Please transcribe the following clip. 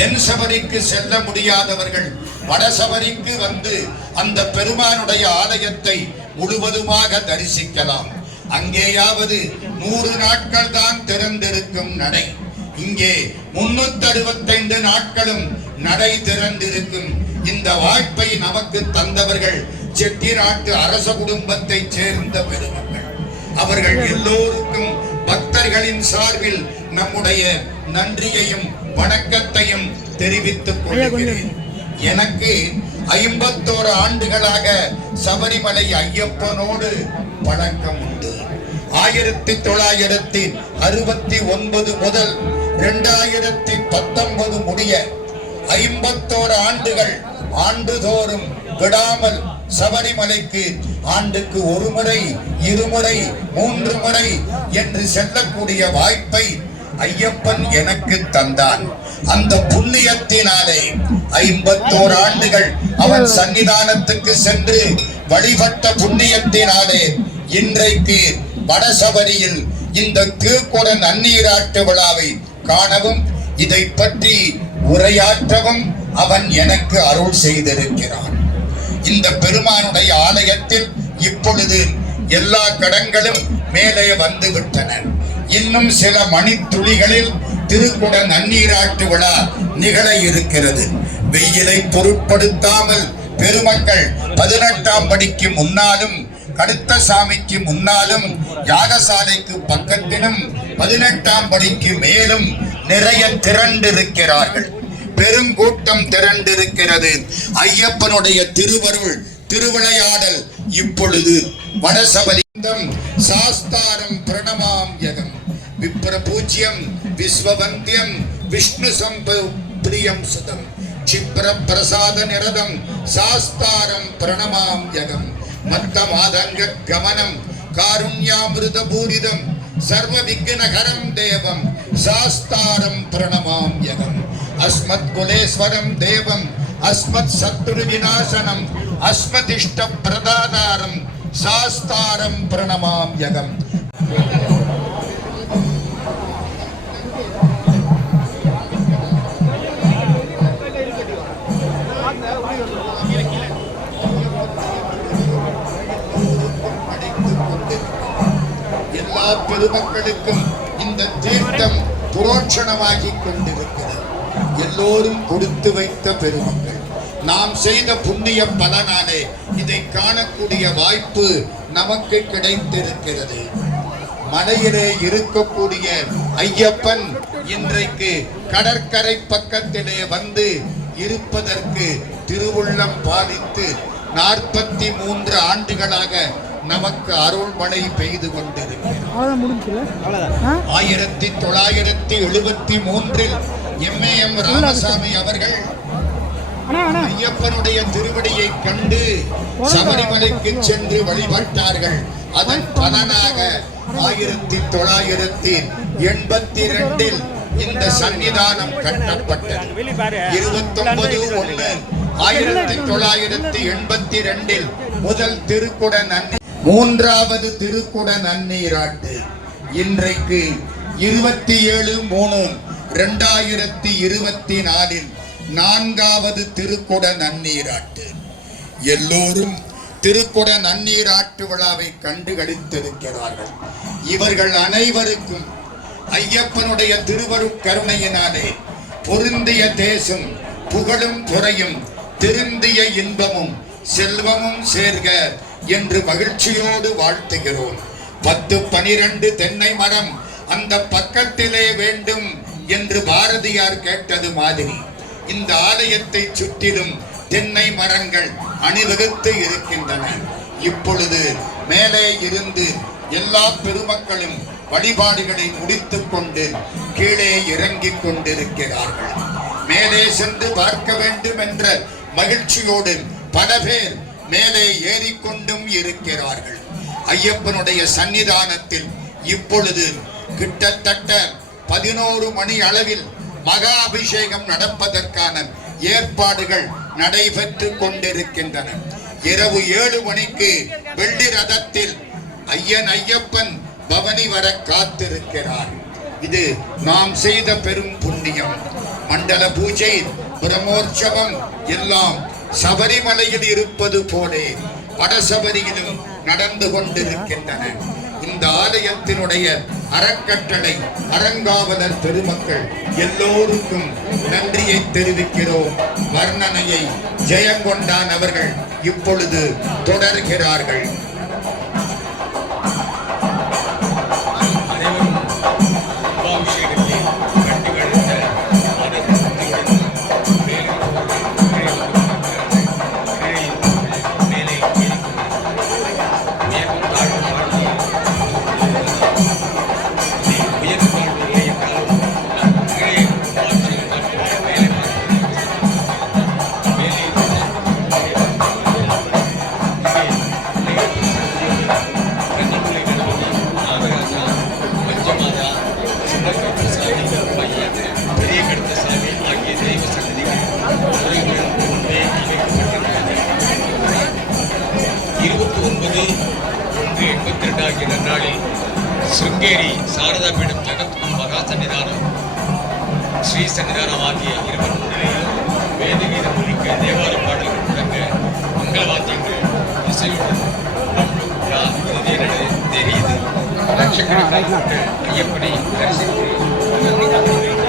தென் சபரிக்கு செல்ல முடியாதவர்கள் வடசபரிக்கு வந்து அந்த பெருமானுடைய ஆலயத்தை முழுவதுமாக தரிசிக்கலாம். அங்கேயாவது நூறு நாட்கள் தான் திறந்திருக்கும் நடை. இங்கே முன்னூத்தி அறுபத்தைந்து நாட்களும் நடை திறந்திருக்கும். இந்த வாய்ப்பை நமக்கு தந்தவர்கள் செட்டிநாட்டு அரச குடும்பத்தைச் சேர்ந்த பெருமக்கள். அவர்கள் எல்லோருக்கும் பக்தர்களின் சார்பில் நம்முடைய நன்றியையும் வணக்கத்தையும் தெரிவித்துக் கொள்கிறேன். எனக்கு ஐம்பத்தோரு ஆண்டுகளாக சபரிமலை ஐயப்பனோடு பழக்கம் உண்டு. ஆயிரத்தி தொள்ளாயிரத்தி அறுபத்தி ஒன்பது முதல் இரண்டாயிரத்தி பத்தொன்பது முடிய ஐம்பத்தோரு ஆண்டுகள் ஆண்டுதோறும் விடாமல் சபரிமலைக்கு ஆண்டுக்கு ஒரு முறை இருமுறை மூன்று முறை என்று செல்லக்கூடிய வாய்ப்பை ஐயப்பன் எனக்கு தந்தான். அந்த புண்ணியத்தினாலே ஐம்பத்தோரு ஆண்டுகள் அவன் சன்னிதானத்துக்கு சென்று வழிபட்ட புண்ணியத்தினாலே இன்றைக்கு வடசபரியில் இந்த திருக்குடன் நன்னீராட்டு விழாவை காணவும் இதை பற்றி உரையாற்றவும் அவன் எனக்கு அருள் செய்திருக்கிறான். இந்த பெருமானுடைய ஆலயத்தில் இப்பொழுது எல்லா கடங்களும் மேலே வந்து விட்டன இன்னும் சில மணித்துளிகளில் திருக்குட நன்னீராட்டு விழா நிகழ இருக்கிறது. வெயிலை பொருட்படுத்தாமல் பெருமக்கள் பதினெட்டாம் படிக்கு முன்னாலும் கடுத்த சாமிக்கு முன்னாலும் யாகசாலைக்கு பக்கத்திலும் பதினெட்டாம் படிக்கு மேலும் நிறைய திரண்டிருக்கிறார்கள். பெருங்கூட்டம் திரண்டிருக்கிறது. ஐயப்பனுடைய திருவருள் திருவிளையாடல் இப்பொழுது வடசபதி சாஸ்தாரம் பிரணமாம் யகம் விப்ர பூஜ்யம் விஸ்வவந்தியம் விஷ்ணு சம்ப பிரியம் சுதம். சிப்ர பிரசாத நிரதம் சாஸ்தாரம் பிரணமாம் யகம் மத்த மாதங்க கமனம் காருண்யாமிருத பூரிதம் சர்வ விக்னகரம் தேவம் சாஸ்தாரம் பிரணமாம் யகம் அஸ்மத் குலேஸ்வரம் தேவம் அஸ்மத் சத்ரு விநாசனம் அஸ்மதிஷ்ட பிரதாதாரம் சாஸ்தாரம் பிரணமாம் யகம். எல்லா பெருமக்களுக்கும் இந்த தீர்த்தம் புரோட்சணமாகிக் கொண்டிருக்கிறது. எல்லோரும் கொடுத்து வைத்த பெருமக்கள். நாம் செய்த புண்ணிய பலனாலே இதை காணக்கூடிய வாய்ப்பு நமக்கு கிடைத்திருக்கிறது. மலையிலே இருக்கக்கூடிய ஐயப்பன் இன்றைக்கு கடற்கரை பக்கத்திலே வந்து இருப்பதற்கு திருவுள்ளம் பாலித்து நாற்பத்தி மூன்று ஆண்டுகளாக நமக்கு அருள்மழை பெய்து கொண்டிருக்கிறது. ஆயிரத்தி தொள்ளாயிரத்தி எழுபத்தி மூன்றில் எம்ஏஎம் ராமசாமி அவர்கள் அண்ணா அண்ணா ஐயப்பனுடைய திருவடியை கண்டு சபரிமலைக்கு சென்று வழிபட்டார்கள். அதன் பலனாக ஆயிரத்தி தொள்ளாயிரத்தி எண்பத்தி இரண்டில் இந்த சன்னிதானம் கட்டப்பட்டது. இருபத்தொன்பது ஒன்று ஆயிரத்தி தொள்ளாயிரத்தி எண்பத்தி இரண்டில் முதல் திருக்குட நன்னி மூன்றாவது திருக்குட நன்னீராட்டு இன்றைக்கு இருபத்தி ஏழு மூணு ரெண்டாயிரத்தி இருபத்தி நாலில் நான்காவது திருக்குட நன்னீராட்டு. எல்லோரும் திருக்குட நன்னீராட்டு விழாவை கண்டுகளித்திருக்கிறார்கள். இவர்கள் அனைவருக்கும் ஐயப்பனுடைய திருவருட் கருணையினாலே பொருந்திய தேசம் புகழும் துறையும் திருந்திய இன்பமும் செல்வமும் சேர்க என்று மகிழ்ச்சியோடு வாழ்த்துகிறோம். பத்து பனிரெண்டு தென்னை மரம் அந்த பக்கத்திலே வேண்டும் என்று பாரதியார் கேட்டது மாதிரி. இந்த ஆலயத்தை சுற்றிலும் தென்னை மரங்கள் அணிவகுத்து இருக்கின்றன. இப்பொழுது மேலே இருந்து எல்லா பெருமக்களும் வழிபாடுகளை முடித்துக் கொண்டு கீழே இறங்கிக் கொண்டிருக்கிறார்கள். மேலே சென்று பார்க்க வேண்டும் என்ற மகிழ்ச்சியோடு பல பேர் மேலே ஏறிக்கொண்டும் இருக்கிறார்கள். ஐயப்பனுடைய சன்னிதானத்தில் இப்பொழுது கிட்டத்தட்ட பதினோரு மணி அளவில் மகா அபிஷேகம் நடப்பதற்கான ஏற்பாடுகள் நடைபெற்று கொண்டிருக்கின்றன. இரவு ஏழு மணிக்கு வெள்ளி ரதத்தில் ஐயன் ஐயப்பன் பவனி வர காத்திருக்கிறார். இது நாம் செய்த பெரும் புண்ணியம். மண்டல பூஜை பிரமோற்சவம் எல்லாம் சபரிமலையில் இருப்பது போலே வடசபரியிலும் நடந்து கொண்டிருக்கின்றன. இந்த ஆலயத்தினுடைய அறக்கட்டளை அறங்காவலர் பெருமக்கள் எல்லோருக்கும் நன்றியை தெரிவிக்கிறோம். வர்ணனையை ஜெயங்கொண்டான் அவர்கள் இப்பொழுது தொடர்கிறார்கள். சுங்கேரி சாரதா பீடம் ஜெகத்குரு மகா சன்னிதானம் ஸ்ரீ சன்னிதானம் ஆகிய இருவர் முன்னிலையில் வேதகீதம் ஒலிக்க தேவார பாடல்கள் முழங்க மங்கள வாத்தியங்கள் இசையுடன் விழா இறுதி தெரியுது லட்சக்கணக்கான ஐயப்பனை தரிசித்து நன்றி கூறி